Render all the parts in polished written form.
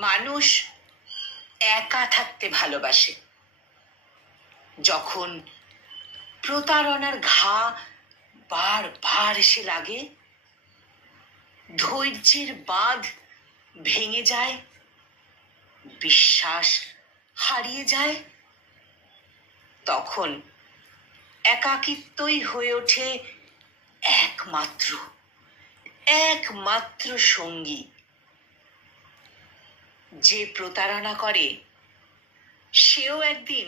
মানুষ একা থাকতে ভালোবাসে। যখন প্রতারণার ঘা বারবার এসে লাগে, ধৈর্যের বাঁধ ভেঙে যায়, বিশ্বাস হারিয়ে যায়, তখন একাকিত্বই হয়ে ওঠে একমাত্র সঙ্গী। যে প্রতারণা করে সেও একদিন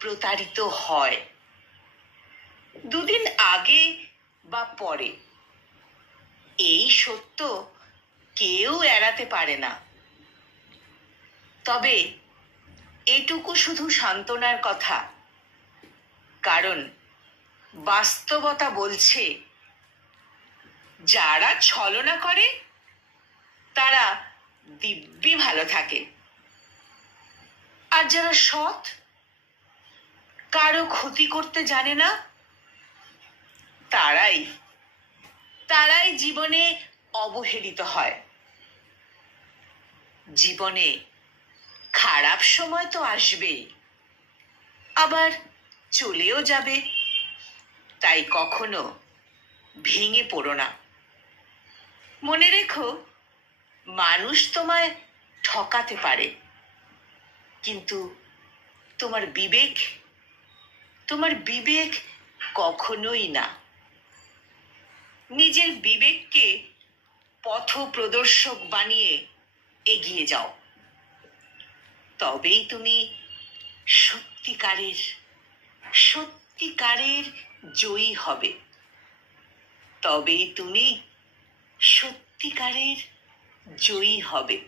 প্রতারিত হয়, দুদিন আগে বা পরে। এই সত্য কেউ এড়াতে পারে না। তবে এটুকু শুধু সান্ত্বনার কথা, কারণ বাস্তবতা বলছে যারা ছলনা করে তারা দিব্যি ভালো থাকে, আর যারা সৎ, কারো ক্ষতি করতে জানে না, তারাই জীবনে অবহেলিত হয়। জীবনে খারাপ সময় তো আসবেই, আবার চলেও যাবে। তাই কখনো ভেঙে পড়ো না। মনে রেখো, মানুষ তোমায় ঠকাতে পারে, কিন্তু তোমার বিবেক কখনোই না। নিজের বিবেককে পথ প্রদর্শক বানিয়ে এগিয়ে যাও, তবেই তুমি সত্যিকারের জয়ী হবে। তবেই তুমি সত্যিকারের জয়ী হবে।